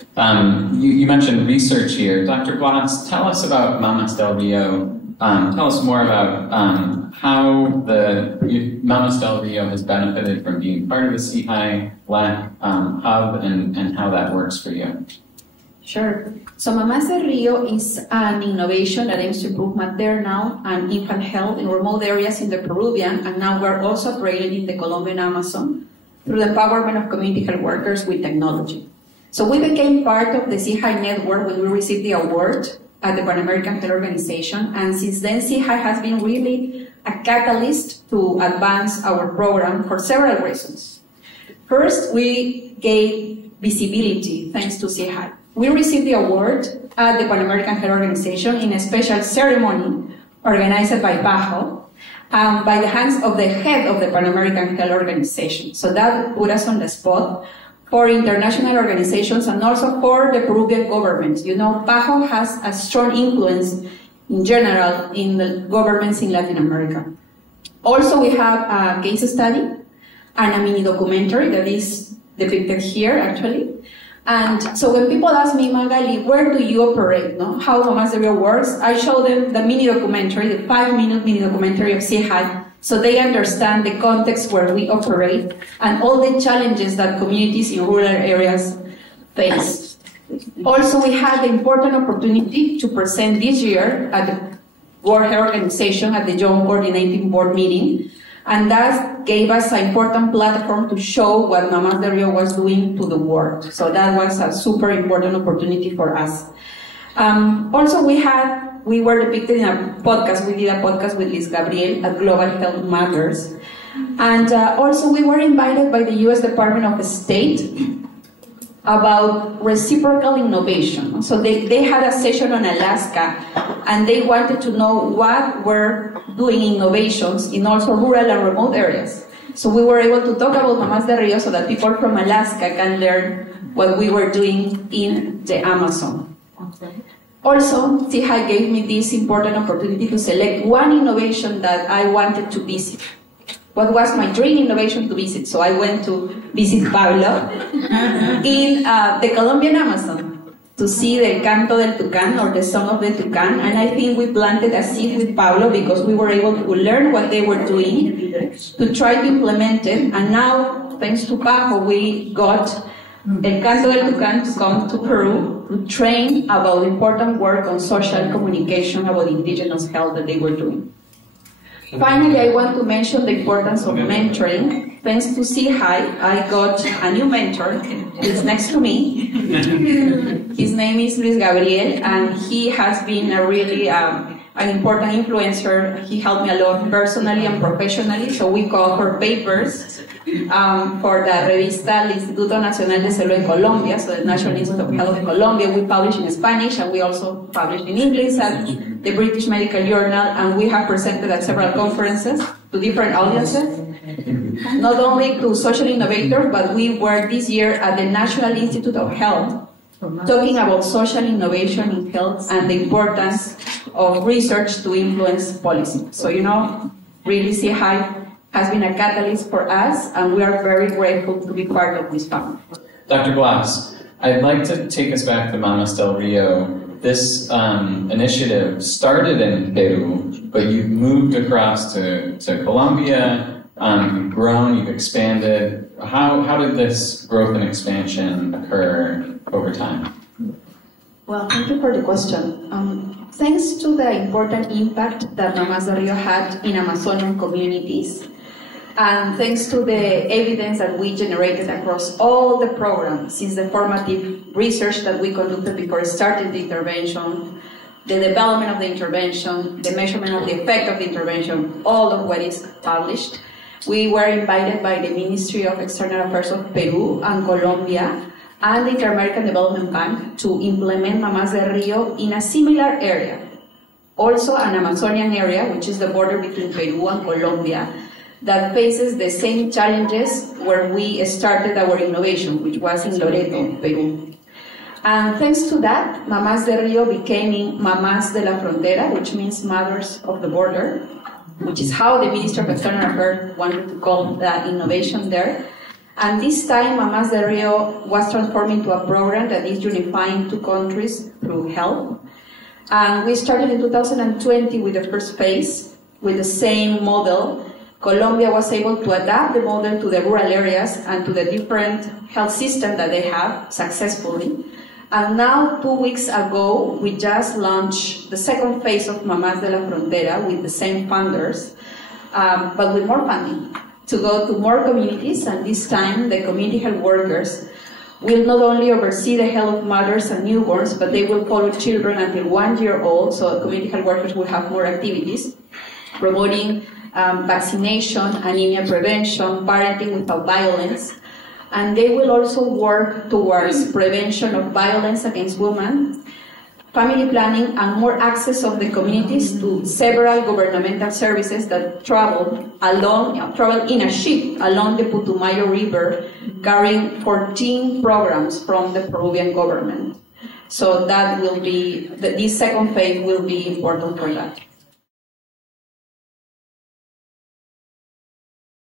You mentioned research here. Dr. Blas, tell us about Mamás del Río. Tell us more about how the Mamás del Río has benefited from being part of the SIHI hub and how that works for you. Sure. So Mamás del Río is an innovation that aims to improve maternal and infant health in remote areas in the Peruvian, and now we're also operating in the Colombian Amazon through the empowerment of community health workers with technology. So we became part of the SIHI network when we received the award at the Pan American Health Organization, and since then SIHI has been really a catalyst to advance our program for several reasons. First, we gave visibility thanks to SIHI. We received the award at the Pan American Health Organization in a special ceremony organized by PAHO, by the hands of the head of the Pan American Health Organization. So that put us on the spot for international organizations and also for the Peruvian government. You know, PAHO has a strong influence in general in the governments in Latin America. Also, we have a case study and a mini documentary that is depicted here, actually. And so when people ask me, Magali, where do you operate? No? How Mamás del Río works? I show them the mini documentary, the 5-minute mini documentary of SIHI, so they understand the context where we operate and all the challenges that communities in rural areas face. Also, we had the important opportunity to present this year at the World Health Organization at the Joint Coordinating Board meeting, and that gave us an important platform to show what Mamás del Río was doing to the world. So that was a super important opportunity for us. Also, we were depicted in a podcast. We did a podcast with Liz Gabriel at Global Health Matters. And also we were invited by the US Department of State about reciprocal innovation. So they had a session on Alaska, and they wanted to know what we're doing innovations in also rural and remote areas. So we were able to talk about Mamás del Río so that people from Alaska can learn what we were doing in the Amazon. Okay. Also, SIHI gave me this important opportunity to select one innovation that I wanted to visit. What was my dream innovation to visit? So I went to visit Pablo in the Colombian Amazon to see the canto del tucán, or the song of the tucán, and I think we planted a seed with Pablo because we were able to learn what they were doing, to try to implement it, and now, thanks to PAHO, we got El Canto del Tucán to come to Peru to train about important work on social communication about indigenous health that they were doing. Finally, I want to mention the importance of mentoring. Thanks to SIHI, I got a new mentor. He's next to me. His name is Luis Gabriel, and he has been a really an important influencer. He helped me a lot personally and professionally, so we co-author papers for the revista del Instituto Nacional de Salud en Colombia, so the National Institute of Health in Colombia. We publish in Spanish, and we also publish in English at the British Medical Journal, and we have presented at several conferences to different audiences, not only to social innovators, but we were this year at the National Institute of Health talking about social innovation in health and the importance of research to influence policy. So, you know, really SIHI has been a catalyst for us, and we are very grateful to be part of this family. Dr. Blas, I'd like to take us back to Mamás del Río. This initiative started in Peru, but you've moved across to Colombia, you've grown, you've expanded. How did this growth and expansion occur over time? Well, thank you for the question. Thanks to the important impact that Mamás del Río had in Amazonian communities, and thanks to the evidence that we generated across all the programs, since the formative research that we conducted before starting the intervention, the development of the intervention, the measurement of the effect of the intervention, all of what is published, we were invited by the Ministry of External Affairs of Peru and Colombia and the Inter-American Development Bank to implement Mamás del Río in a similar area, also an Amazonian area, which is the border between Peru and Colombia, that faces the same challenges where we started our innovation, which was in Loreto, Peru. And thanks to that, Mamás del Río became Mamás de la Frontera, which means mothers of the border, which is how the Minister of External Affairs wanted to call that innovation there. And this time, Mamás del Río was transformed into a program that is unifying two countries through health. And we started in 2020 with the first phase, with the same model. Colombia was able to adapt the model to the rural areas and to the different health systems that they have successfully. And now, 2 weeks ago, we just launched the second phase of Mamás de la Frontera with the same funders, but with more funding, to go to more communities, and this time the community health workers will not only oversee the health of mothers and newborns, but they will follow children until 1 year old, so community health workers will have more activities, promoting vaccination, anemia prevention, parenting without violence, and they will also work towards prevention of violence against women, family planning, and more access of the communities to several governmental services that travel in a ship along the Putumayo River, carrying 14 programs from the Peruvian government. So that will be, this second phase will be important for that.